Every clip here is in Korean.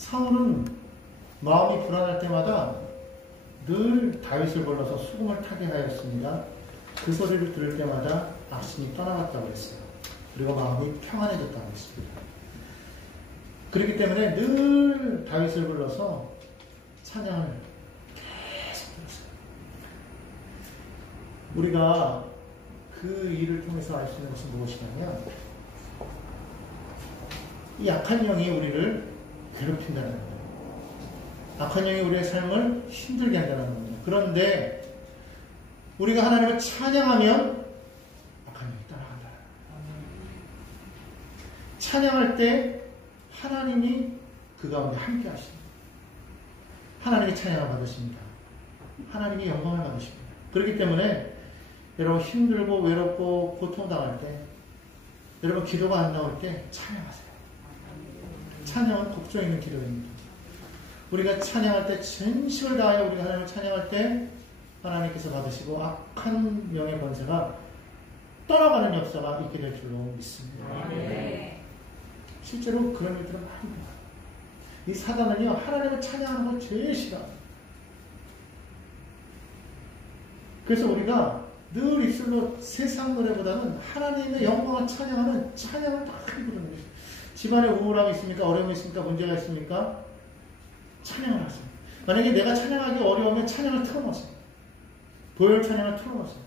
사울은 마음이 불안할 때마다 늘 다윗을 불러서 수금을 타게 하였습니다. 그 소리를 들을 때마다 악신이 떠나갔다고 했어요. 그리고 마음이 평안해졌다고 했습니다. 그렇기 때문에 늘 다윗을 불러서 찬양을 계속 들었어요. 우리가 그 일을 통해서 알 수 있는 것은 무엇이냐면, 이 악한 영이 우리를 괴롭힌다는 거예요. 악한 영이 우리의 삶을 힘들게 한다는 겁니다. 그런데 우리가 하나님을 찬양하면 악한 영이 따라간다. 찬양할 때 하나님이 그 가운데 함께 하십니다. 하나님이 찬양을 받으십니다. 하나님이 영광을 받으십니다. 그렇기 때문에 여러분 힘들고 외롭고 고통당할 때, 여러분 기도가 안 나올 때 찬양하세요. 찬양은 독점 있는 기도입니다. 우리가 찬양할 때 전심을 다하여 우리가 하나님을 찬양할 때 하나님께서 받으시고 악한 영의 권세가 떠나가는 역사가 있게 될 줄로 믿습니다. 네. 실제로 그런 일들은 많이 봐요. 이 사단은요, 하나님을 찬양하는 걸 제일 싫어합니다. 그래서 우리가 늘 입술로 세상 노래보다는 하나님의 영광을 찬양하는 찬양을 다 부르는 거예요. 집안에 우울함이 있습니까? 어려움이 있습니까? 문제가 있습니까? 찬양을 하세요. 만약에 내가 찬양하기 어려우면 찬양을 틀어놓으세요. 보혈 찬양을 틀어놓으세요.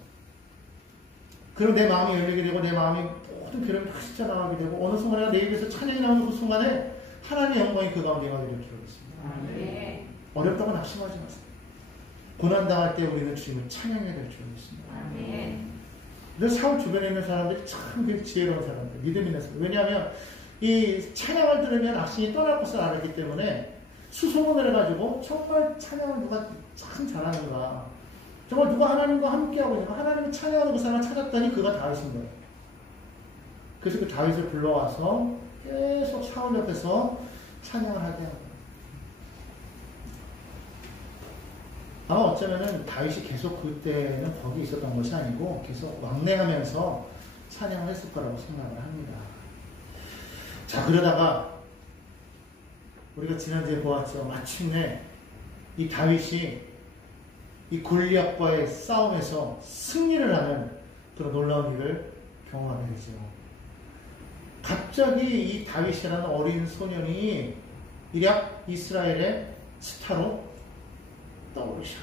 그럼 내 마음이 열리게 되고 내 마음이 모든 괴로움이 다 십자나가게 되고 어느 순간에 내 입에서 찬양이 나오는 그 순간에 하나님의 영광이 그 가운데 임하게 될 줄 믿습니다. 네. 어렵다고 낙심하지 마세요. 고난당할 때 우리는 주님을 찬양해야 될 줄 믿습니다. 네. 근데 사울 주변에 있는 사람들이 참 지혜로운 사람들, 믿음 있는 사람들. 왜냐하면 이 찬양을 들으면 악신이 떠날 것을 알았기 때문에 수소문을 해가지고 정말 찬양을 누가 참 잘하는가, 정말 누가 하나님과 함께하고 있는가, 하나님을 찬양하는 그 사람을 찾았더니 그가 다윗인 거예요. 그래서 그 다윗을 불러와서 계속 사울 옆에서 찬양을 하게 하는 거예요. 아마 어쩌면은 다윗이 계속 그때는 거기 있었던 것이 아니고 계속 왕래하면서 찬양을 했을 거라고 생각을 합니다. 자, 그러다가 우리가 지난주에 보았죠. 마침내 이 다윗이 이 골리앗과의 싸움에서 승리를 하는 그런 놀라운 일을 경험하게 되죠. 갑자기 이 다윗이라는 어린 소년이 이략 이스라엘의 스타로 떠오르시라.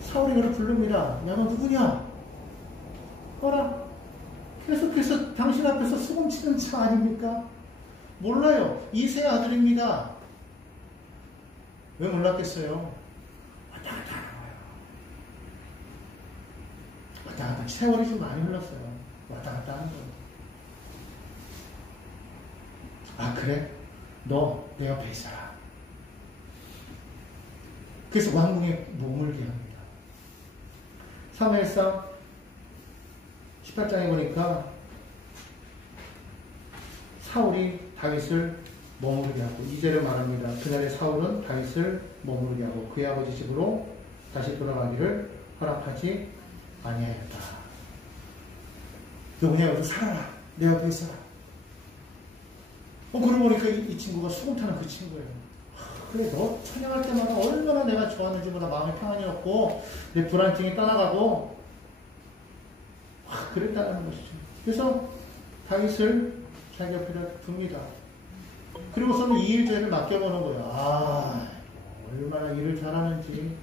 사울이 그를 부릅니다. 야, 너 누구냐? 어라? 계속해서 당신 앞에서 수금치는 자 아닙니까? 몰라요. 이세의 아들입니다. 왜 몰랐겠어요? 왔다 갔다 하는 거예요. 왔다 갔다. 세월이 좀 많이 흘렀어요. 왔다 갔다 하는 거예요. 아, 그래? 너 내 옆에 있어라. 그래서 왕궁에 머물게 합니다. 사무엘상 18장에 보니까 사울이 다윗을 머무르게 하고 2절에 말합니다. 그날에 사울은 다윗을 머무르게 하고 그의 아버지 집으로 다시 돌아가기를 허락하지 아니하였다. 너 그냥 여기서 살아라. 내 옆에 있어라. 그러고 보니까 이 친구가 수금 타는 그 친구예요. 그래, 너 찬양할 때마다 얼마나 내가 좋았는지 보다 마음이 평안이었고 내 불안증이 떠나가고 그랬다는 것이죠. 그래서 다윗을 자기 옆에 둡니다. 그리고서는 이 일들을 맡겨보는 거예요. 아, 얼마나 일을 잘하는지.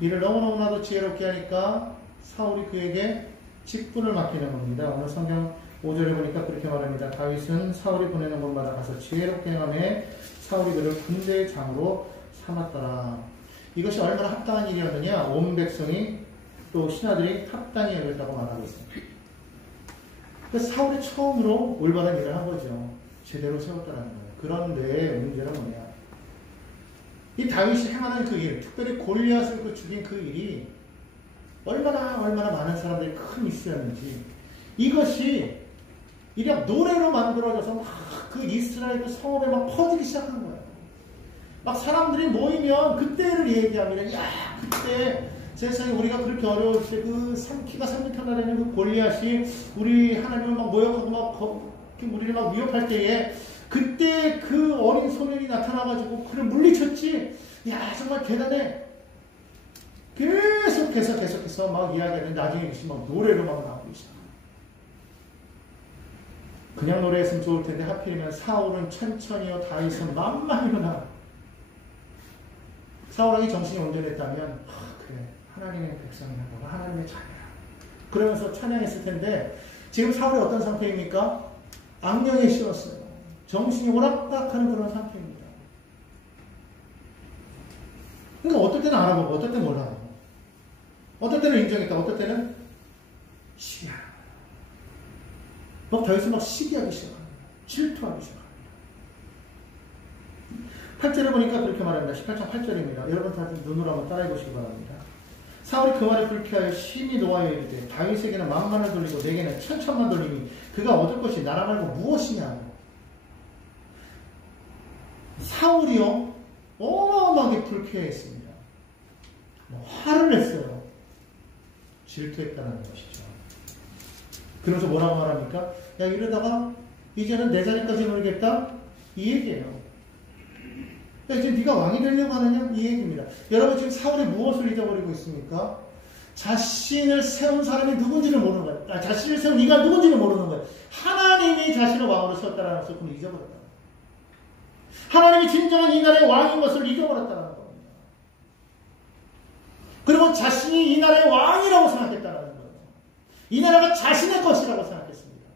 일을 너무너무나도 지혜롭게 하니까 사울이 그에게 직분을 맡기는 겁니다. 오늘 성경 5절에 보니까 그렇게 말합니다. 다윗은 사울이 보내는 곳마다 가서 지혜롭게 행하매 사울이 그를 군대의 장으로 삼았더라. 이것이 얼마나 합당한 일이었느냐. 온 백성이 또 신하들이 합당히 여겼다고 말하고 있습니다. 그래서 사울이 처음으로 올바른 일을 한 거죠. 제대로 세웠다는 거예요. 그런데 문제는 뭐냐. 이 다윗이 행하는 그 일, 특별히 골리앗을 죽인 그 일이 얼마나 많은 사람들이 큰 이슈였는지, 이것이 이렇게 노래로 만들어져서 막 그 이스라엘 그 성읍에 막 퍼지기 시작한 거예요. 막 사람들이 모이면 그때를 얘기합니다. 야, 그때 세상에 우리가 그렇게 어려울 때 그 키가 3m나 되는 그 골리앗이 우리 하나님을 막 모욕하고 막 우리를 막 위협할 때에 그때 그 어린 소년이 나타나가지고 그를 물리쳤지. 야, 정말 대단해. 계속해서 막 이야기하는 나중에 막 노래로 막 나오고 있어. 그냥 노래했으면 좋을 텐데 하필이면 사울은 천천히요 다윗은 만만히로 나와. 사울왕이 정신이 온전했다면 그래 하나님의 백성이라고 하나님의 자녀라 그러면서 찬양했을 텐데 지금 사울이 어떤 상태입니까? 악령에 씌웠어요. 정신이 오락가락하는 그런 상태입니다. 그러니까 어떨 때는 알아보고 어떨 때는 몰라보고 어떨 때는 인정했다 어떨 때는 시기하는 거예요. 막 다윗은 막 시기하기 시작합니다. 질투하기 시작합니다. 8절에 보니까 그렇게 말합니다. 18장 8절입니다. 여러분 다들 눈으로 한번 따라해 보시기 바랍니다. 사울이 그 말에 불쾌하여 심히 노하여 이르되 다윗에게는 만만을 돌리고 내게는 천천만 돌리니 그가 얻을 것이 나라 말고 무엇이냐고. 사울이요 어마어마하게 불쾌했습니다. 화를 냈어요. 질투했다는 것이죠. 그러면서 뭐라고 말합니까? 야 이러다가 이제는 내 자리까지 놀겠다? 이 얘기예요. 이제 네가 왕이 되려고 하느냐? 이 얘기입니다. 여러분 지금 사울이 무엇을 잊어버리고 있습니까? 자신을 세운 사람이 누군지를 모르는 거예요. 자신을 세운 네가 누군지를 모르는 거예요. 하나님이 자신을 왕으로 세웠다는 것을 그는 잊어버렸다. 하나님이 진정한 이 나라의 왕인 것을 잊어버렸다는 겁니다. 그리고 자신이 이 나라의 왕이라고 생각했다는 거예요. 이 나라가 자신의 것이라고 생각했습니다.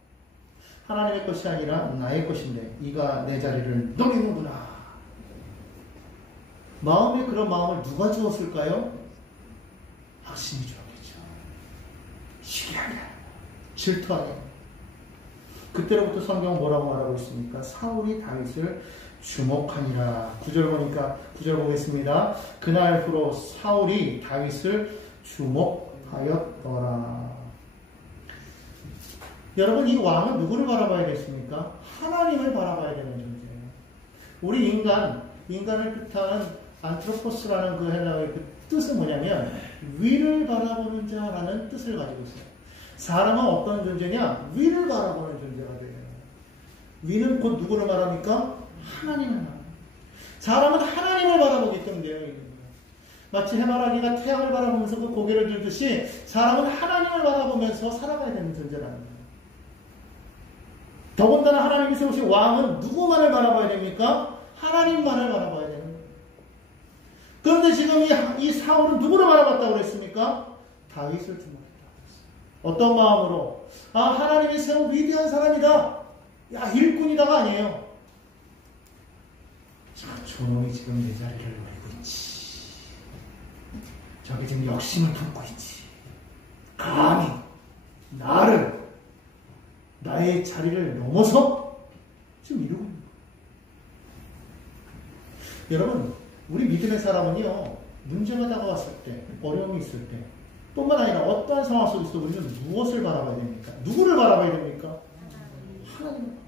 하나님의 것이 아니라 나의 것인데 이가 내 자리를 노리는구나. 마음에 그런 마음을 누가 주었을까요? 악신이 주었겠죠. 시기하게, 질투하게. 그때로부터 성경은 뭐라고 말하고 있습니까? 사울이 다윗을 주목하니라. 9절 보니까 9절 보겠습니다. 그날 후로 사울이 다윗을 주목하였더라. 여러분 이 왕은 누구를 바라봐야겠습니까? 하나님을 바라봐야 되는 존재예요. 우리 인간을 뜻하는 안트로포스라는 그 헬라어의 그 뜻은 뭐냐면 위를 바라보는 자라는 뜻을 가지고 있어요. 사람은 어떤 존재냐? 위를 바라보는 존재가 돼요. 위는 곧 누구를 말합니까? 하나님을 말합니다. 사람은 하나님을 바라보기 때문에 되어 있는 거예요. 마치 해바라기가 태양을 바라보면서 그 고개를 들듯이 사람은 하나님을 바라보면서 살아가야 되는 존재라는 거예요. 더군다나 하나님이 세우신 왕은 누구만을 바라봐야 됩니까? 하나님만을 바라봐야 되는 거예요. 그런데 지금 이 사울은 누구를 바라봤다고 그랬습니까? 다윗을 주목했다고 그랬어요. 어떤 마음으로? 하나님이 세운 위대한 사람이다. 야, 일꾼이다가 아니에요. 저놈이 지금 내 자리를 노리고 있지. 저기 지금 욕심을 품고 있지. 감히 나의 자리를 넘어서 지금 이러고 있는 거예요. 여러분, 우리 믿음의 사람은요, 문제가 다가왔을 때, 어려움이 있을 때, 뿐만 아니라 어떠한 상황 속에서 우리는 무엇을 바라봐야 됩니까? 누구를 바라봐야 됩니까? 하나님을.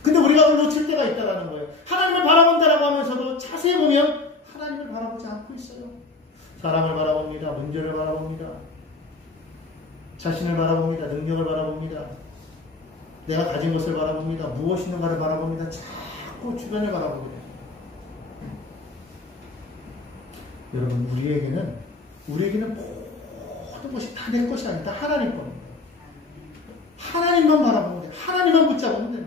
근데 우리가 그걸 놓칠 때가 있다는 거예요. 하나님을 바라본다라고 하면서도 자세히 보면 하나님을 바라보지 않고 있어요. 사람을 바라봅니다. 문제를 바라봅니다. 자신을 바라봅니다. 능력을 바라봅니다. 내가 가진 것을 바라봅니다. 무엇이 있는가를 바라봅니다. 자꾸 주변을 바라보게 돼요. 여러분, 우리에게는 모든 것이 다 내 것이 아니다. 하나님 겁니다. 하나님만 바라보면 돼요. 하나님만 붙잡으면 돼요.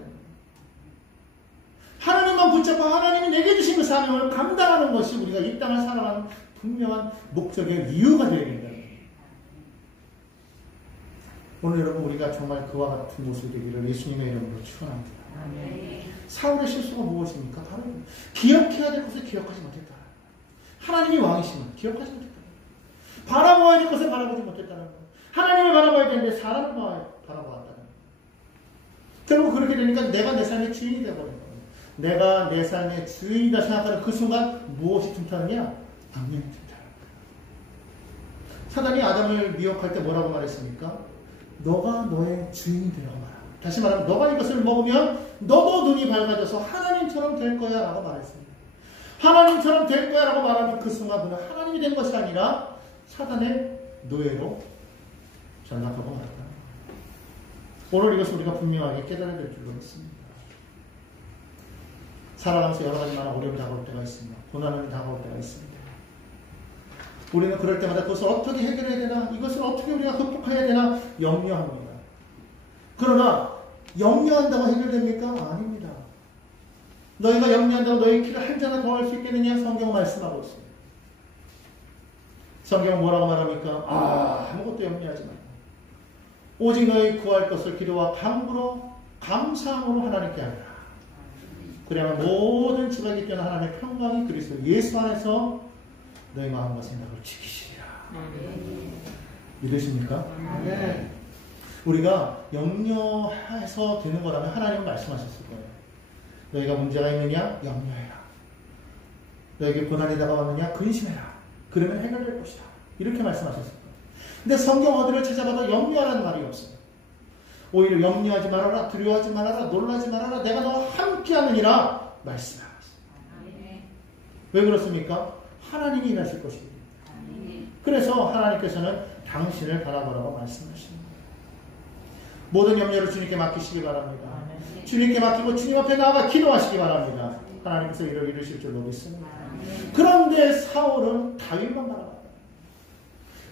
하나님만 붙잡고 하나님이 내게 주신 그 사명을 감당하는 것이 우리가 이 땅을 살아가는 분명한 목적의 이유가 되어야 된다. 오늘 여러분 우리가 정말 그와 같은 모습이 되기를 예수님의 이름으로 축원합니다. 사울의 실수가 무엇입니까? 바로 기억해야 될 것을 기억하지 못했다. 하나님이 왕이시면 기억하지 못했다. 바라보아야 될 것을 바라보지 못했다는 것. 하나님을 바라봐야 되는데 사람을 바라보았다는 것. 결국 그렇게 되니까 내가 내 삶의 주인이 되어버린 거예요. 내가 내 삶의 주인이다 생각하는 그 순간 무엇이 틈타느냐? 악령이 틈타는 거예요. 사단이 아담을 미혹할 때 뭐라고 말했습니까? 너가 너의 주인이 되라고 말하고, 다시 말하면 너가 이것을 먹으면 너도 눈이 밝아져서 하나님처럼 될 거야 라고 말했습니다. 하나님처럼 될 거야 라고 말하면 그 순간 그는 하나님이 된 것이 아니라 사단의 노예로 전락하고 말았다. 오늘 이것을 우리가 분명하게 깨달아야 될 줄로 믿습니다. 살아가면서 여러 가지 많은 어려움이 다가올 때가 있습니다. 고난이 다가올 때가 있습니다. 우리는 그럴 때마다 그것을 어떻게 해결해야 되나, 이것을 어떻게 우리가 극복해야 되나 염려합니다. 그러나 염려한다고 해결됩니까? 아닙니다. 너희가 염려한다고 너희 키를 한 자나 더 할 수 있겠느냐? 성경은 말씀하고 있습니다. 성경은 뭐라고 말합니까? 아무것도 염려하지 말고 오직 너희 구할 것을 기도와 간구로 감사함으로 하나님께 하라. 그래야만 모든 지각이 뛰어난 하나님의 평강이 그리스도 예수 안에서 너희 마음과 생각을 지키시리라. 믿으십니까? 네. 우리가 염려해서 되는 거라면 하나님은 말씀하셨을 거예요. 너희가 문제가 있느냐? 염려해라. 너에게 고난이 다가오느냐? 근심해라. 그러면 해결될 것이다. 이렇게 말씀하셨을 거예요. 근데 성경 어디를 찾아봐도 염려하라는 말이 없어요. 오히려 염려하지 말아라, 두려워하지 말아라, 놀라지 말아라, 내가 너와 함께 하느니라 말씀하고 있어요. 왜 그렇습니까? 하나님이 일하실 것입니다. 그래서 하나님께서는 당신을 바라보라고 말씀하시는 거예요. 모든 염려를 주님께 맡기시기 바랍니다. 주님께 맡기고 주님 앞에 나아가 기도하시기 바랍니다. 하나님께서 이를 이루실 줄로 믿습니다. 그런데 사울은 다윗만 바라봤다.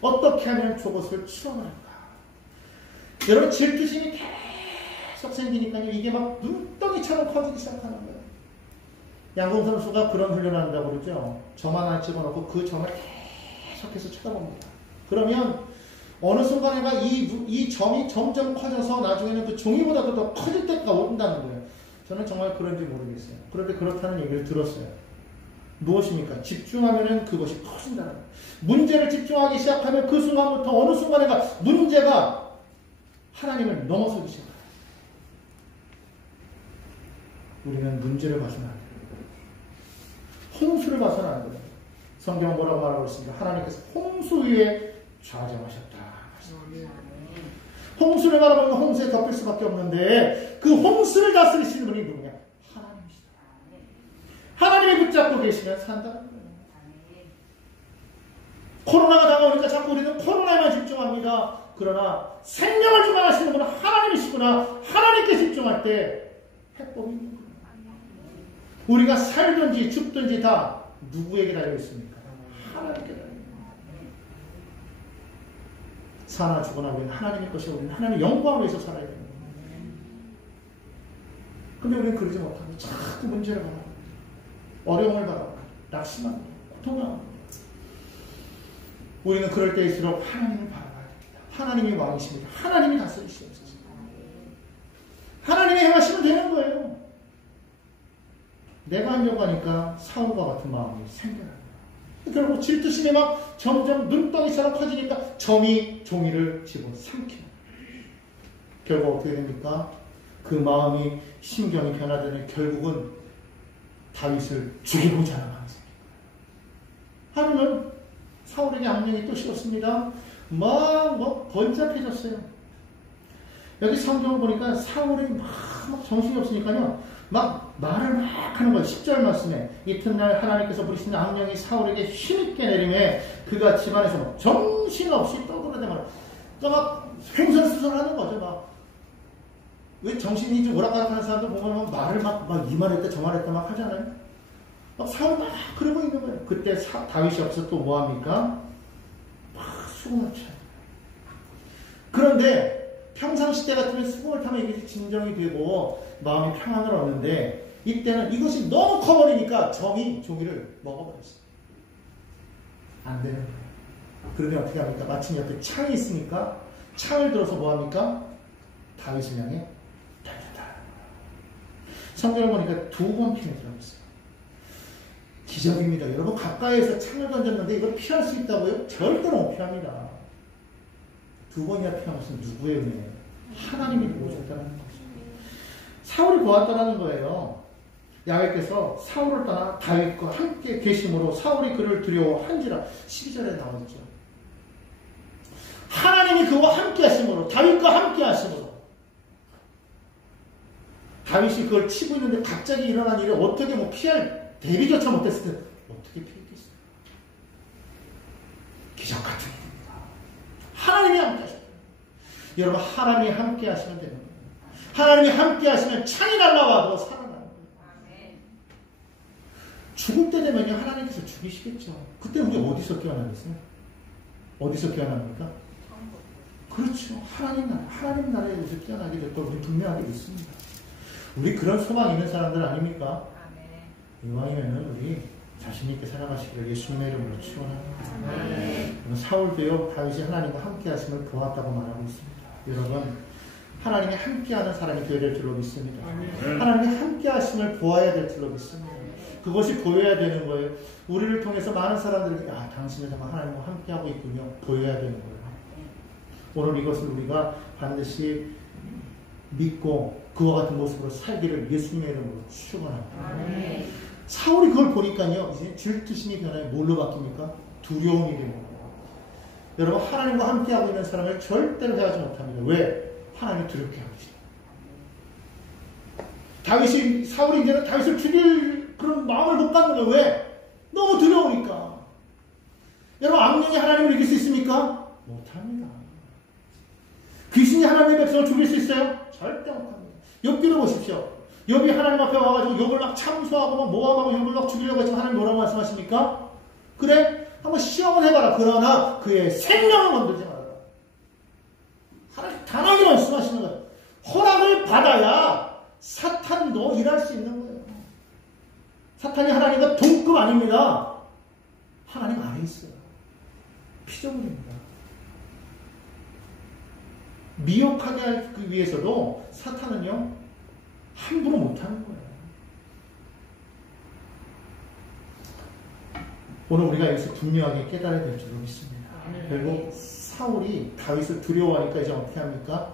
어떻게 하면 저것을 치워낼까? 여러분, 질투심이 계속 생기니까요, 이게 막 눈덩이처럼 커지기 시작하는 거예요. 양궁 선수가 그런 훈련을 한다고 그러죠. 점 하나 집어넣고 그 점을 계속해서 쳐다봅니다. 그러면 어느 순간에가 이 점이 점점 커져서 나중에는 그 종이보다도 더 커질 때가 온다는 거예요. 저는 정말 그런지 모르겠어요. 그런데 그렇다는 얘기를 들었어요. 무엇입니까? 집중하면은 그것이 커진다는 거예요. 문제를 집중하기 시작하면 그 순간부터 어느 순간에가 문제가 하나님을 넘어서기 시작해요. 우리는 문제를 봐서는 안 돼요. 홍수를 봐서는 안 돼요. 성경은 뭐라고 말하고 있습니까? 하나님께서 홍수 위에 좌정하셨다. 홍수를 바라보면 홍수에 덮일 수밖에 없는데 그 홍수를 다스리시는 분이 누구냐? 하나님이시다. 하나님이 붙잡고 계시면 산다는 거예요. 코로나가 다가오니까 자꾸 우리는 코로나에만 집중합니다. 그러나 생명을 주관하시는 분은 하나님이시구나. 하나님께 집중할 때 해법이 있는 거예요. 우리가 살든지 죽든지 다 누구에게 달려있습니까? 하나님께 달려있습니다. 사나 죽거나 우리는 하나님의 것이고 우리는 하나님의 영광을 위해서 살아야 됩니다. 근데 우리는 그러지 못하고 자꾸 문제를 바라봅니다. 어려움을 바라봅니다. 낙심합니다. 고통합니다. 우리는 그럴 때일수록 하나님을 바라봐야 됩니다. 하나님이 왕이십니다. 하나님이 다스리시옵소서. 하나님이 행하시면 되는 거예요. 내가 하려고 하니까 사울과 같은 마음이 생겨나요. 결국 질투심이 막 점점 눈덩이처럼 커지니까 점이 종이를 집어삼키는 결국 어떻게 됩니까? 그 마음이 심경이 변화되는 결국은 다윗을 죽이고자 하는 마음이 생깁니다. 하루는 사울에게 악령이 또 씌웠습니다. 막 번잡해졌어요. 여기 성경을 보니까 사울이 막 정신이 없으니까요. 막 말을 막 하는 거예요. 10절 말씀에 이튿날 하나님께서 부리신 악령이 사울에게 힘있게 내림에 그가 집안에서 막 정신없이 떠돌아다니는 그러니까 막 횡설수설하는 거죠. 막 왜 정신이 좀 오락가락하는 사람들 보면 말을 막 이 말했다 저 말했다 막 하잖아요. 막 사울 막 그러고 있는 거예요. 그때 다윗이 없어서 또 뭐합니까? 막 수금을 쳐요. 그런데 평상시 때 같으면 수금을 타면 이게 진정이 되고 마음이 평안을 얻는데 이때는 이것이 너무 커버리니까 점이 종이를 먹어버렸어요. 안 되는 거예요. 그러면 어떻게 합니까? 마침 옆에 창이 있으니까 창을 들어서 뭐합니까? 다윗을 향해 달렸다. 성경을 보니까 2번 피해 들어갔어요. 기적입니다. 여러분 가까이에서 창을 던졌는데 이걸 피할 수 있다고요? 절대로 못 피합니다. 2번이나 피한 것은 누구의 은혜예요? 하나님이 보여줬다는 거죠. 사울이 보았다는 거예요. 야훼께서 사울을 떠나 다윗과 함께 계심으로 사울이 그를 두려워한지라 12절에 나오죠. 하나님이 그와 함께 하심으로 다윗과 함께 하심으로 다윗이 그걸 치고 있는데 갑자기 일어난 일을 어떻게 피할 대비조차 못했을 때 어떻게 피했겠어요? 기적 같은 일입니다. 하나님이 함께 하십니다. 여러분 하나님이 함께 하시면 되는 거예요. 하나님이 함께 하시면 창이 날라와도 살아나는 거예요. 죽을 때 되면요, 하나님께서 죽이시겠죠. 그때 우리 어디서 깨어나겠어요? 어디서 깨어납니까? 그렇죠. 하나님 나라에서 깨어나게 될 걸 우리 분명하게 믿습니다. 우리 그런 소망 있는 사람들 아닙니까? 이왕이면은 우리 자신있게 살아가시기를 예수님의 이름으로 축원합니다. 사울도요, 다윗이 하나님과 함께 하심을 보았다고 말하고 있습니다. 여러분, 하나님이 함께하는 사람이 되어야 될 줄로 믿습니다. 하나님이 함께하심을 보아야 될 줄로 믿습니다. 그것이 보여야 되는 거예요. 우리를 통해서 많은 사람들이 당신은 정말 하나님과 함께하고 있군요. 보여야 되는 거예요. 오늘 이것을 우리가 반드시 믿고 그와 같은 모습으로 살기를 예수님의 이름으로 축원합니다. 사울이 그걸 보니까요, 이제 질투심이 변하여 뭘로 바뀝니까? 두려움이 되는 거예요. 여러분, 하나님과 함께하고 있는 사람을 절대로 해하지 못합니다. 왜? 하나님을 두렵게 하시죠. 사울이 이제는 다윗을 죽일 그런 마음을 못 갖는 거예요. 왜? 너무 두려우니까. 여러분, 악령이 하나님을 이길 수 있습니까? 못합니다. 귀신이 하나님의 백성을 죽일 수 있어요? 절대 못합니다. 욥기를 보십시오. 욥이 하나님 앞에 와가지고 욥을 막 참소하고 막 모함하고 욥을 막 죽이려고 했지만 하나님 뭐라고 말씀하십니까? 그래? 한번 시험을 해봐라. 그러나 그의 생명을 건들지 말아라. 하나님 단호하게 말씀하시는 거예요. 허락을 받아야 사탄도 일할 수 있는 거예요. 사탄이 하나님과 동급 아닙니다. 하나님 안에 있어요. 피조물입니다. 미혹하게 하기 위해서도 사탄은요, 함부로 못하는 거예요. 오늘 우리가 여기서 분명하게 깨달아야 될 줄로 믿습니다. 결국 사울이 다윗을 두려워하니까 이제 어떻게 합니까?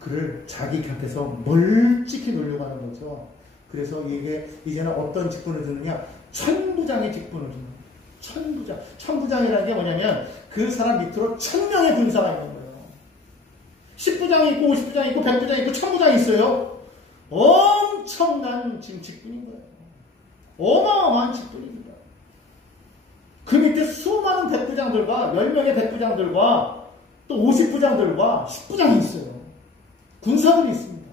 그를 자기 곁에서 멀찍이 놀려고 하는 거죠. 그래서 이게 이제는 어떤 직분을 주느냐? 천부장의 직분을 주는 거예요. 천부장. 천부장이라는 게 뭐냐면 그 사람 밑으로 1000명의 군사가 있는 거예요. 10부장이 있고 50부장이 있고 100부장이 있고 1000부장이 있어요. 엄청난 지금 직분인 거예요. 어마어마한 직분입니다. 그 밑에 수많은 백부장들과 10명의 백부장들과 또 50부장들과 10부장이 있어요. 군사들이 있습니다.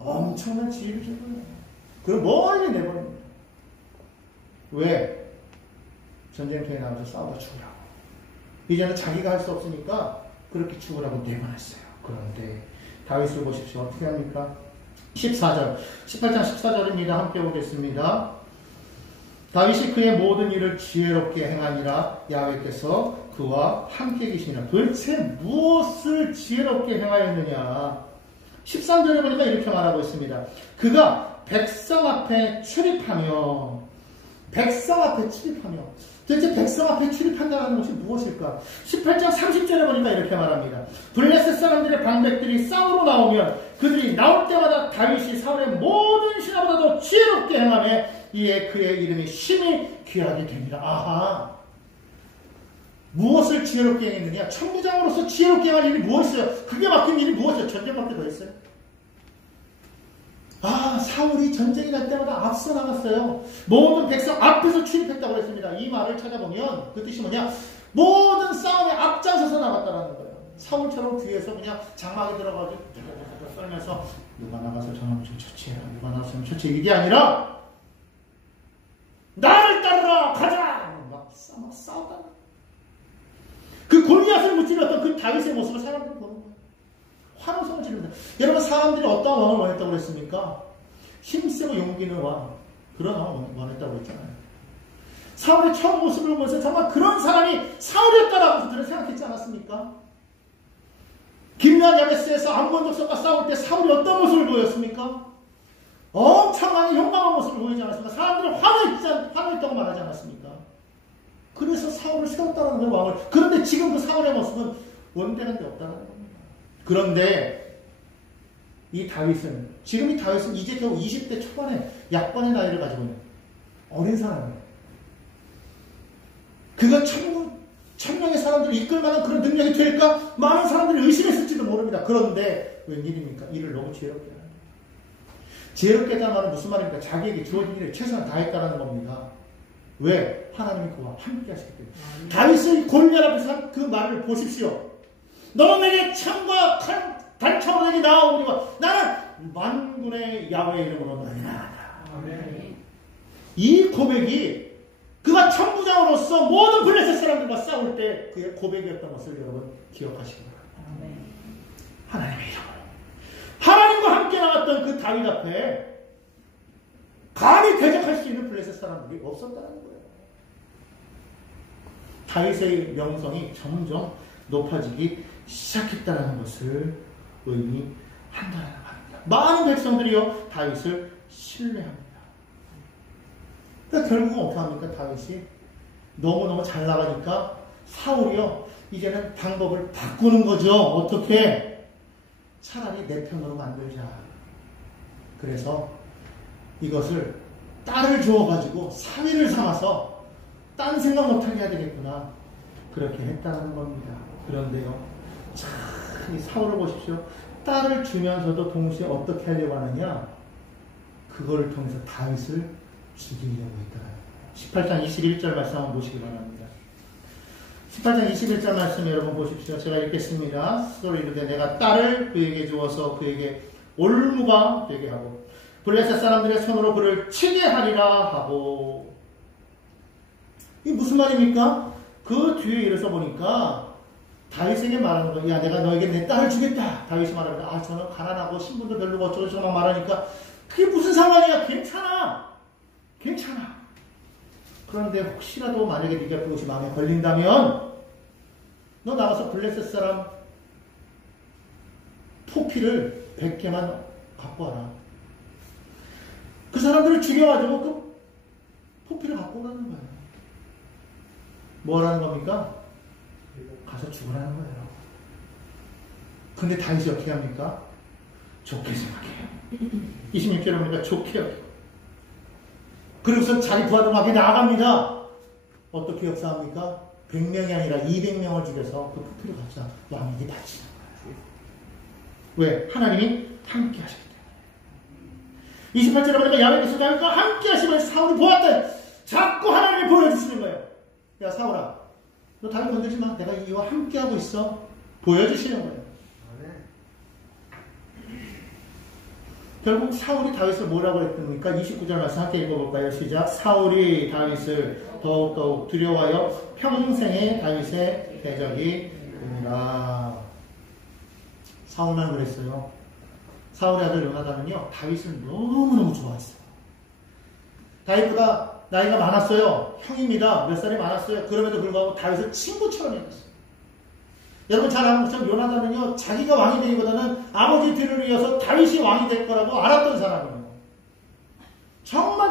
엄청난 지휘를 준 거예요. 그걸 멀리 내버립니다. 왜? 전쟁터에 나가서 싸우다 죽으라고. 이제는 자기가 할 수 없으니까 그렇게 죽으라고 내보냈어요. 그런데 다윗을 보십시오. 어떻게 합니까? 14절, 18장 14절입니다. 함께 보겠습니다. 다윗이 그의 모든 일을 지혜롭게 행하니라. 야훼께서 그와 함께 계시니라. 도대체 무엇을 지혜롭게 행하였느냐? 13절에 보니까 이렇게 말하고 있습니다. 그가 백성 앞에 출입하며 도대체 백성 앞에 출입한다는 것이 무엇일까? 18장 30절에 보니까 이렇게 말합니다. 블레셋 사람들의 방백들이 싸우러 나오면 그들이 나올 때마다 다윗이 사울의 모든 신하보다도 지혜롭게 행하며 이에 그의 이름이 심히 귀하게 됩니다. 아하! 무엇을 지혜롭게 행했느냐? 천부장으로서 지혜롭게 할 일이 무엇이었어요? 그게 맡긴 일이 무엇이었어요? 전쟁밖에 더 있어요? 사울이 전쟁이 날 때마다 앞서 나갔어요. 모든 백성 앞에서 출입했다고 했습니다. 이 말을 찾아보면 그 뜻이 뭐냐? 모든 싸움에 앞장서서 나갔다는 거예요. 사울처럼 뒤에서 그냥 장막에 들어가서 썰면서 누가 나가서 저놈 좀 처치해라. 누가 나가서 처치해. 이게 아니라 나를 따르라 가자! 막 싸우다. 그 골리앗을 무찔렀던 그 다윗의 모습을 사람들이 보는 거예요. 환호성을 지릅니다. 여러분, 사람들이 어떤 왕을 원했다고 그랬습니까? 힘쓰고 용기 있는 왕. 그런 왕을 원했다고 했잖아요. 사울의 처음 모습을 보면서 정말 그런 사람이 사울이었다라고 그들은 생각했지 않았습니까? 길르앗 야베스에서 암몬 족속과 싸울 때 사울이 어떤 모습을 보였습니까? 엄청나게 용감한 모습을 보이지 않았습니까? 사람들은 환호했다고 말하지 않았습니까? 그래서 사울을 세웠다는 거예요, 왕을. 그런데 지금 그 사울의 모습은 원대는 데 없다는 겁니다. 그런데 지금 이 다윗은 이제 겨우 20대 초반에 약반의 나이를 가지고 있는 어린 사람이에요. 그가 천명의 사람들을 이끌 만한 그런 능력이 될까? 많은 사람들이 의심했을지도 모릅니다. 그런데 웬일입니까? 일을 너무 지혜롭게 하는 거예요. 지혜롭게 했다는 말은 무슨 말입니까? 자기에게 주어진 일을 최선을 다했다는 겁니다. 왜? 하나님이 그와 함께 하시기 때문에. 다윗의 골리앗 앞에서 한 그 말을 보십시오. 너는 내게 창과 칼 단창으로 나아오니까 나는 만군의 야훼의 이름으로 말미암아. 이 고백이 그가 천부장으로서 모든 블레셋 사람들과 싸울 때 그의 고백이었던 것을 여러분 기억하시기 바랍니다. 하나님의 이름으로 하나님과 함께 나갔던 그 다윗 앞에 감히 대적할 수 있는 블레셋 사람들이 없었다는 거예요. 다윗의 명성이 점점 높아지기 시작했다는 것을 의미한다는 말입니다. 많은 백성들이요 다윗을 신뢰합니다. 그러니까 결국은 어떻게 합니까? 다윗이 너무너무 잘 나가니까 사울이요 이제는 방법을 바꾸는 거죠. 어떻게? 차라리 내 편으로 만들자. 그래서 이것을 딸을 주어가지고 사위를 삼아서 딴 생각 못하게 해야 되겠구나. 그렇게 했다는 겁니다. 그런데요 참 이 사울을 보십시오. 딸을 주면서도 동시에 어떻게 하려고 하느냐? 그걸 통해서 다윗을 죽이려고 했더라. 18장 21절 말씀 한번 보시기 바랍니다. 18장 21절 말씀 여러분 보십시오. 제가 읽겠습니다. 스토리 이르되 내가 딸을 그에게 주어서 그에게 올무가 되게 하고 블레셋 사람들의 손으로 그를 치게 하리라 하고. 이게 무슨 말입니까? 그 뒤에 일을 써보니까 다윗에게 말하는 거야. 야 내가 너에게 내 딸을 주겠다. 다윗이 말합니다. 아 저는 가난하고 신분도 별로고 어쩌고저쩌고 말하니까 그게 무슨 상관이야. 괜찮아. 그런데 혹시라도 만약에 네가 그것이 마음에 걸린다면 너 나가서 블레셋 사람 포피를 100개만 갖고 와라. 그 사람들을 죽여가지고 그 포피를 갖고 오라는 거예요. 뭐라는 겁니까? 가서 죽으라는 거예요. 근데 다윗이 어떻게 합니까? 좋게 생각해요. 26절에 보니까 좋게 여기고 그리고서 자기 부하들에게 나아갑니다. 어떻게 역사합니까? 100명이 아니라 200명을 죽여서 그 포피를 갖다 왕에게 바치는 거예요. 왜? 하나님이 함께 하시기 때문에. 28절에 보니까 야훼께서 다윗과 함께 하시면 사울이 보았다. 자꾸 하나님이 보여주시는 거예요. 야 사울아 너 다윗 건들지 마. 내가 이와 함께 하고 있어. 보여주시는 거예요. 결국 사울이 다윗을 뭐라고 했습니까? 29절 말씀 함께 읽어볼까요? 시작. 사울이 다윗을 더욱더욱 두려워하여 평생의 다윗의 대적이 됩니다. 사울만 그랬어요. 사울의 아들 요나단은요 다윗을 너무너무 좋아했어요. 다윗보다 나이가 많았어요. 형입니다. 몇 살이 많았어요. 그럼에도 불구하고 다윗을 친구처럼 여겼어요. 여러분 잘 아는 것처럼 요나단은요 자기가 왕이 되기보다는 아버지 뒤를 이어서 다윗이 왕이 될 거라고 알았던 사람이에요. 정말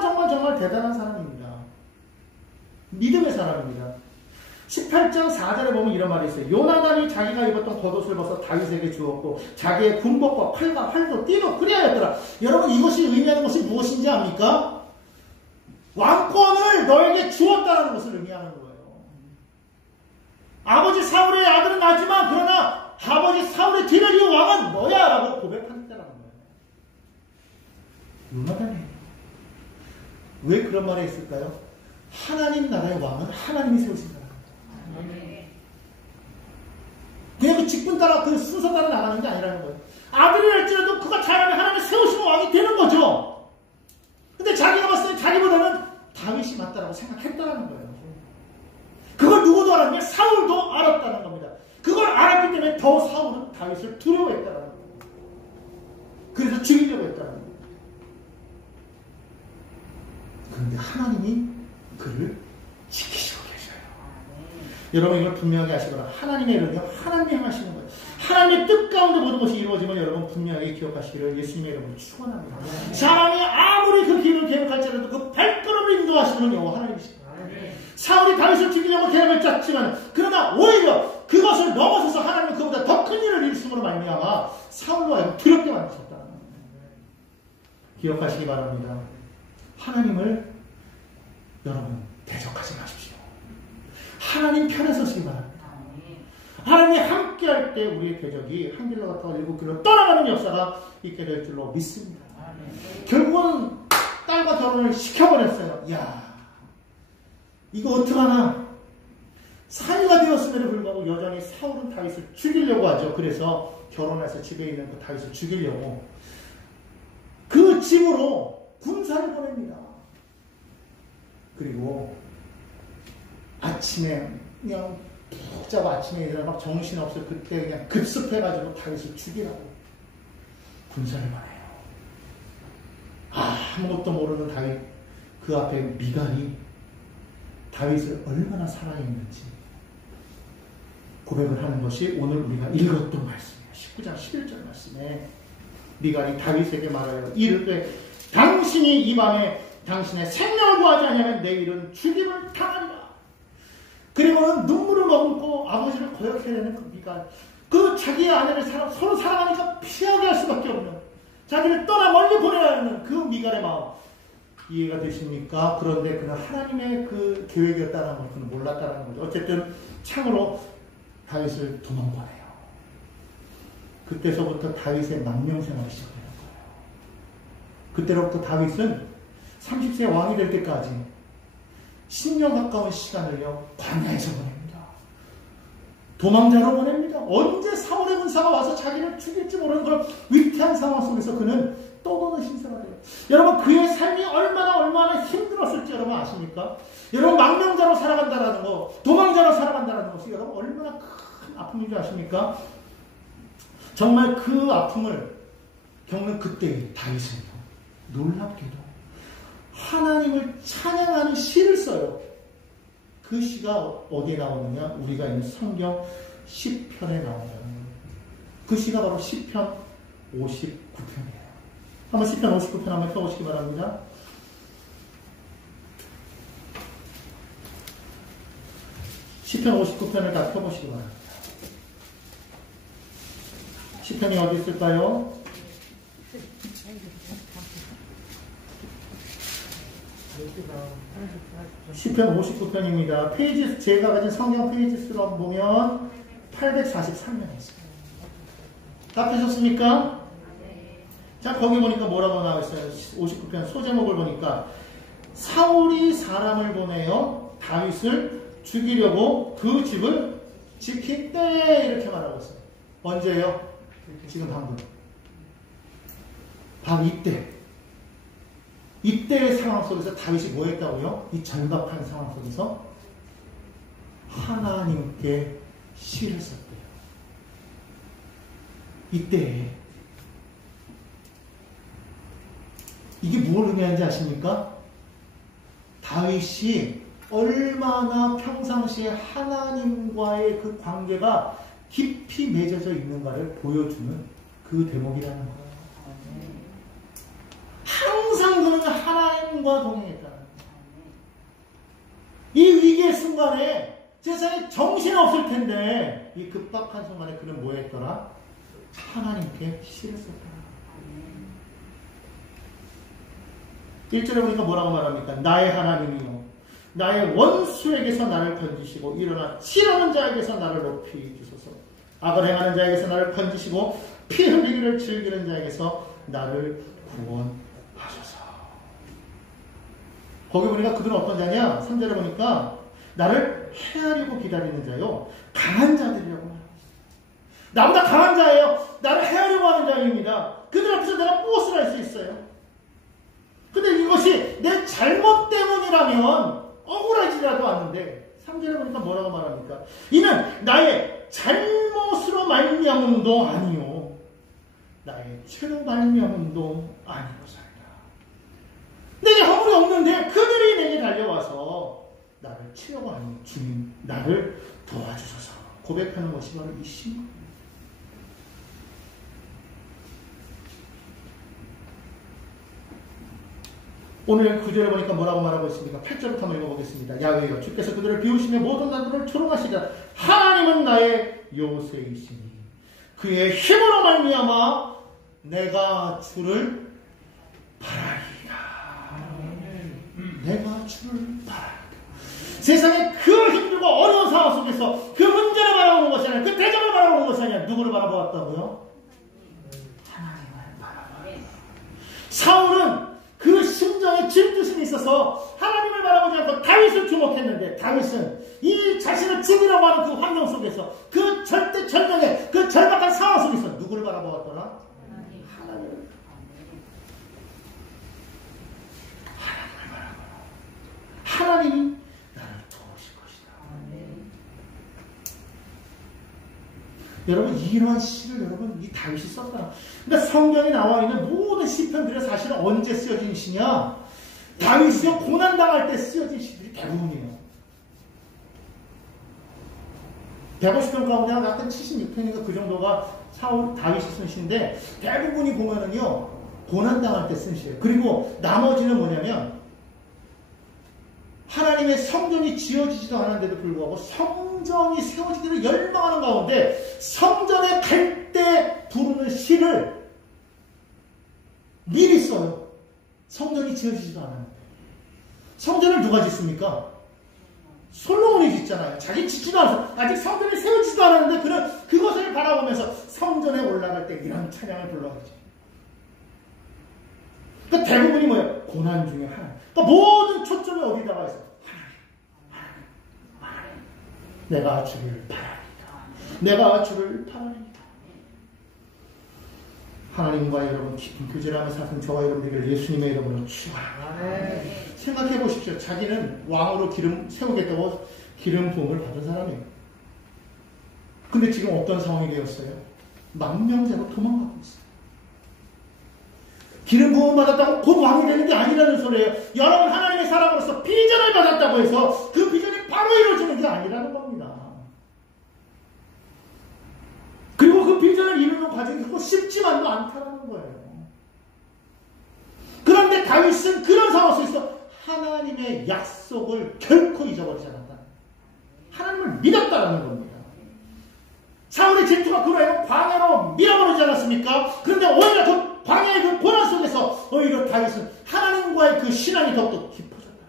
대단한 사람입니다. 믿음의 사람입니다. 18장 4절에 보면 이런 말이 있어요. 요나단이 자기가 입었던 겉옷을 벗어 다윗에게 주었고 자기의 군복과 칼과 활도 띠도 그리하였더라. 여러분 이것이 의미하는 것이 무엇인지 압니까? 왕권을 너에게 주었다는 것을 의미하는 거예요. 아버지 사울의 아들은 나지만 그러나 아버지 사울의 뒤를 이은 왕은 너야 라고 고백한다는 거예요. 요나단이에요. 왜 그런 말이 있을까요? 하나님 나라의 왕은 하나님이 세우신다. 그냥 그 직분 따라 그 순서 따라 나가는 게 아니라는 거예요. 아들이랄지라도 그가 잘하면 하나님이 세우시는 왕이 되는 거죠. 근데 자기가 봤을 때 자기보다는 다윗이 맞다라고 생각했다는 거예요. 그걸 누구도 알았냐? 사울도 알았다는 겁니다. 그걸 알았기 때문에 더 사울은 다윗을 두려워했다는 거예요. 그래서 죽이려고 했다는 거예요. 그런데 하나님이 그를 지키시고 계셔요. 여러분 이걸 분명하게 하시거나 하나님의 이름이요 하나님이 행하시는 거예요. 하나님의 뜻 가운데 모든 것이 이루어지면 여러분 분명히 기억하시기를 예수님의 이름으로 축원합니다. 사람이 아무리 그 길을 계획할지라도 그 발걸음을 인도하시는 여호와 하나님이십니다. 사울이 다윗을 죽이려고 계획을 짰지만 그러나 오히려 그것을 넘어서서 하나님은 그보다 더 큰 일을 일으킴으로 말미암아 사울로 하여금 두렵게 만드셨다는 겁니다. 기억하시기 바랍니다. 하나님을 여러분 대적하지 마십시오. 하나님 편에 서시기 바랍니다. 하나님이 함께 할 때 우리의 대적이 한 길로 갔다가 일곱 길로 떠나가는 역사가 있게 될 줄로 믿습니다. 결국은 딸과 결혼을 시켜버렸어요. 야, 이거 어떡하나. 사위가 되었음에도 불구하고 여전히 사울은 다윗을 죽이려고 하죠. 그래서 결혼해서 집에 있는 그 다윗을 죽이려고 그 집으로 군사를 보냅니다. 그리고 아침에 그냥 푹 자고 아침에 일어나 막 정신없어 그때 그냥 급습해가지고 다윗을 죽이라고 군사를 보내요. 아무것도 모르는 다윗, 그 앞에 미갈이 다윗을 얼마나 사랑했는지 고백을 하는 것이 오늘 우리가 읽었던 말씀이에요. 19장 11절 말씀에 미갈이 다윗에게 말하여 이르되 당신이 이 밤에 당신의 생명을 구하지 아니하면 내일은 죽임을 당하리라. 그리고는 눈물을 머금고 아버지를 거역해야 되는 그 미갈, 그 자기의 아내를 서로 사랑하니까 피하게 할 수밖에 없는, 자기를 떠나 멀리 보내야 하는 그 미갈의 마음 이해가 되십니까? 그런데 그는 하나님의 그 계획이었다는 걸 그는 몰랐다는 거죠. 어쨌든 창으로 다윗을 도망보내요. 그때서부터 다윗의 망명생활이 시작되는 거예요. 그때로부터 다윗은 30세 왕이 될 때까지 10년 가까운 시간을요 광야에서 보냅니다. 도망자로 보냅니다. 언제 사울의 군사가 와서 자기를 죽일지 모르는 그런 위태한 상황 속에서 그는 떠도는 신세가 돼요. 여러분 그의 삶이 얼마나 힘들었을지 여러분 아십니까? 여러분 망명자로 살아간다라는 거, 도망자로 살아간다라는 것이 여러분 얼마나 큰 아픔인 줄 아십니까? 정말 그 아픔을 겪는 그때의 다윗은요 놀랍게도 하나님을 찬양하는 시를 써요. 그 시가 어디에 나오느냐? 우리가 있는 성경 시편에 나옵니다. 그 시가 바로 시편 59편이에요. 한번 시편 59편 한번 펴보시기 바랍니다. 시편 59편을 다 펴보시기 바랍니다. 시편이 어디 있을까요? 시편 59편입니다. 페이지, 제가 가진 성경 페이지 수로 보면 843면 있어요. 다 펴셨습니까? 자, 거기 보니까 뭐라고 나와 있어요? 59편 소제목을 보니까 사울이 사람을 보내어 다윗을 죽이려고 그 집을 지킨 때에 이렇게 말하고 있어요. 언제요? 지금 방금. 바로 이때의 상황 속에서 다윗이 뭐 했다고요? 이 절박한 상황 속에서 하나님께 시를 썼대요. 이때에. 이게 뭘 의미하는지 아십니까? 다윗이 얼마나 평상시에 하나님과의 그 관계가 깊이 맺어져 있는가를 보여주는 그 대목이라는 거예요. 항상 그는 하나님과 동행했다는 거예요. 이 위기의 순간에 세상에 정신 없을 텐데 이 급박한 순간에 그는 뭐 했더라? 하나님께 시를 썼더라. 1절에 보니까 뭐라고 말합니까? 나의 하나님이요 나의 원수에게서 나를 건지시고 일어나 치려는 자에게서 나를 높이 주소서. 악을 행하는 자에게서 나를 건지시고 피 흘리기를 즐기는 자에게서 나를 구원하소서. 거기 보니까 그들은 어떤 자냐? 3절에 보니까 나를 헤아리고 기다리는 자요 강한 자들이라고 말합니다. 나보다 강한 자예요. 나를 헤아리고 하는 자입니다. 그들 앞에서 내가 무엇을 할 수 있어요? 근데 이것이 내 잘못 때문이라면 억울하지라도 않는데 3절에 보니까 뭐라고 말합니까? 이는 나의 잘못으로 말미암음도 아니요 나의 죄로 말미암음도 아니로소이다. 내게 허물이 없는데 그들이 내게 달려와서 나를 치려고 하니 주님 나를 도와주소서. 고백하는 것이 바로 이 신앙입니다. 오늘 9절에 보니까 뭐라고 말하고 있습니까? 8절부터 한번 읽어보겠습니다. 야훼여 주께서 그들을 비우시며 모든 나라들을 조롱하시리라. 하나님은 나의 요새이시니 그의 힘으로 말미암아 내가 주를 바라리라. 내가 주를 바라리라. 세상에 그 힘들고 어려운 상황 속에서 그 문제를 바라보는 것이 아니라 그 대적을 바라보는 것이 아니라 누구를 바라보았다고요? 하나님을 바라보았다. 사울은 그 심정에 질투심이 있어서 하나님을 바라보지 않고 다윗을 주목했는데 다윗은 이 자신을 죽이려고 하는 그 환경 속에서 그 절대 절명의 그 절박한 상황 속에서 누구 바라보았더라? 하나님을 바라보았더라. 하나님이 나를 도우실 것이다. 여러분, 이러한 시를 여러분, 이 다윗이 썼다. 그러니까 성경에 나와 있는 모든 시편들이 사실은 언제 쓰여진 시냐? 다윗이 고난당할 때 쓰여진 시들이 대부분이에요. 150편 가운데 약간 76편인가 그 정도가 다윗이 쓴 시인데, 대부분이 보면은요, 고난당할 때 쓴 시예요. 그리고 나머지는 뭐냐면, 하나님의 성전이 지어지지도 않았는데도 불구하고 성전이 세워지기를 열망하는 가운데 성전에 갈 때 부르는 시를 미리 써요. 성전이 지어지지도 않았는데. 성전을 누가 짓습니까? 솔로몬이 짓잖아요. 자기 짓지도 않아서 아직 성전이 세워지지도 않았는데 그것을 바라보면서 성전에 올라갈 때 이런 찬양을 불러야지. 그러니까 대부분이 뭐예요? 고난 중에 하나. 그러니까 모든 초점이 어디다가 있어? 하나님. 내가 주를 바라니까. 내가 주를 바라니까. 하나님과 여러분 깊은 교제를 하며 사는 저와 여러분에게 예수님의 이름으로 축원합니다. 생각해 보십시오. 자기는 왕으로 기름 세우겠다고 기름 부음을 받은 사람이에요. 근데 지금 어떤 상황이 되었어요? 망명자로 도망가고 있어요. 기름 부음 받았다고 곧 왕이 되는 게 아니라는 소리예요. 여러분, 하나님의 사람으로서 비전을 받았다고 해서 그 비전이 바로 이루어지는 게 아니라는 겁니다. 그리고 그 비전을 이루는 과정이 그렇고 쉽지만도 않다는 거예요. 그런데 다윗은 그런 상황 속에서 하나님의 약속을 결코 잊어버리지 않았다. 하나님을 믿었다는 겁니다. 사울의 질투가 그로 인해 광야로 밀어버리지 않았습니까? 그런데 오히려 그 광야의 그 고난 속에서 오히려 다윗은 하나님과의 그 신앙이 더욱더 깊어졌다.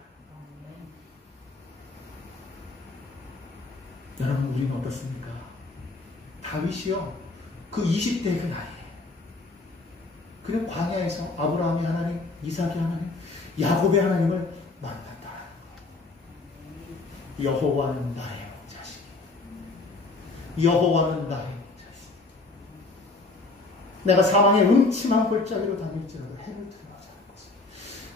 여러분, 우리는 어떻습니까? 다윗이요, 그 20대의 그 나이에 그냥 광야에서 아브라함의 하나님, 이삭의 하나님, 야곱의 하나님을 만났다. 여호와는 나의 목자시니 여호와는 나의 목자시니 내가 사망의 음침한 골짜기로 다닐지라도 해를 들어가지 않겠지.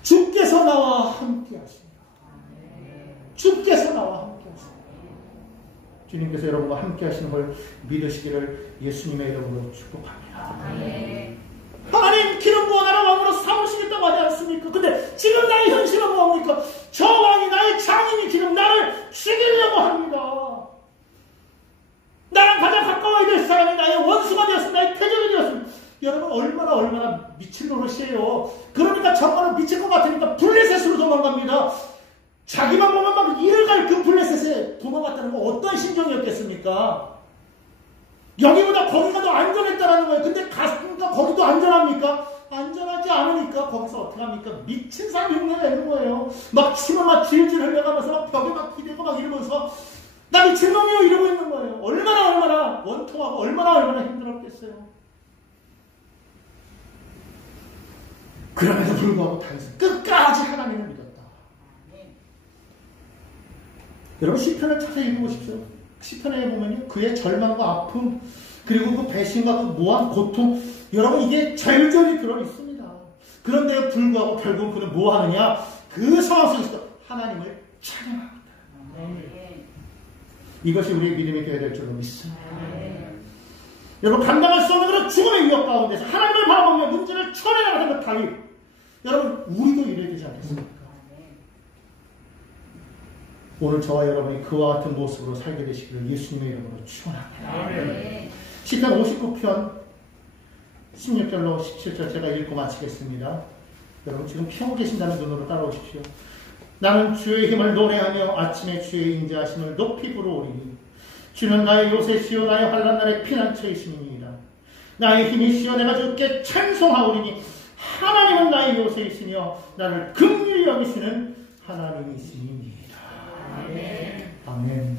주께서 나와 함께 하십니다. 주께서 나와 함께 하십니다. 주님께서 여러분과 함께 하시는 걸 믿으시기를 예수님의 이름으로 축복합니다. 하나님, 기름 부어 나를 왕으로 삼으시겠다고 하지 않습니까? 근데 지금 나의 현실은 뭡니까? 저 왕이, 나의 장인이 지금 나를 죽이려고 합니다. 나랑 가장 가까워야 될 사람이 나의 원수가 되었습니다. 나의 표적이 되었습니다. 여러분, 얼마나 미친 노릇이에요. 그러니까 정말로 미칠 것 같으니까 블레셋으로 도망갑니다. 자기만 보면 막 이를 갈 그 블레셋에 도망갔다는 건 어떤 심정이었겠습니까? 여기보다 거기가 더 안전했다라는 거예요. 근데 갔으니까 거기도 안전합니까? 안전하지 않으니까 거기서 어떻게 합니까? 미친 사람 흉내내는 거예요. 막 침을 막 질질 흘려가면서 막 벽에 막 기대고 막 이러면서 나 미친 놈이요 이러고 있는 거예요. 얼마나 원통하고 얼마나 힘들었겠어요. 그럼에도 불구하고 다윗은 끝까지 하나님을 믿었다. 여러분, 시편을 자세히 읽어보십시오. 시편에 보면요, 그의 절망과 아픔, 그리고 그 배신과 그 무한 고통, 여러분, 이게 절절히 들어있습니다. 그런데 불구하고 결국 그는 뭐 하느냐? 그 상황 속에서 하나님을 찬양합니다. 이것이 우리의 믿음이 되어야 될 줄로 믿습니다. 여러분, 감당할 수 없는 그런 죽음의 위협 가운데서 하나님을 바라보며 문제를 쳐내나가는 것 다윗. 여러분, 우리도 이래야 되지 않겠습니까? 오늘 저와 여러분이 그와 같은 모습으로 살게 되시기를 예수님의 이름으로 축원합니다. 시편 59편 16절로 17절 제가 읽고 마치겠습니다. 여러분, 지금 펴고 계신다는 눈으로 따라오십시오. 나는 주의 힘을 노래하며 아침에 주의 인자하심을 높이 부르오리니 주는 나의 요새시요 나의 환난 날의 피난처이시니이다. 나의 힘이시여 내가 주께 찬송하오리니 하나님은 나의 요새이시며 나를 긍휼히 여기시는 하나님이시니이다. 아멘.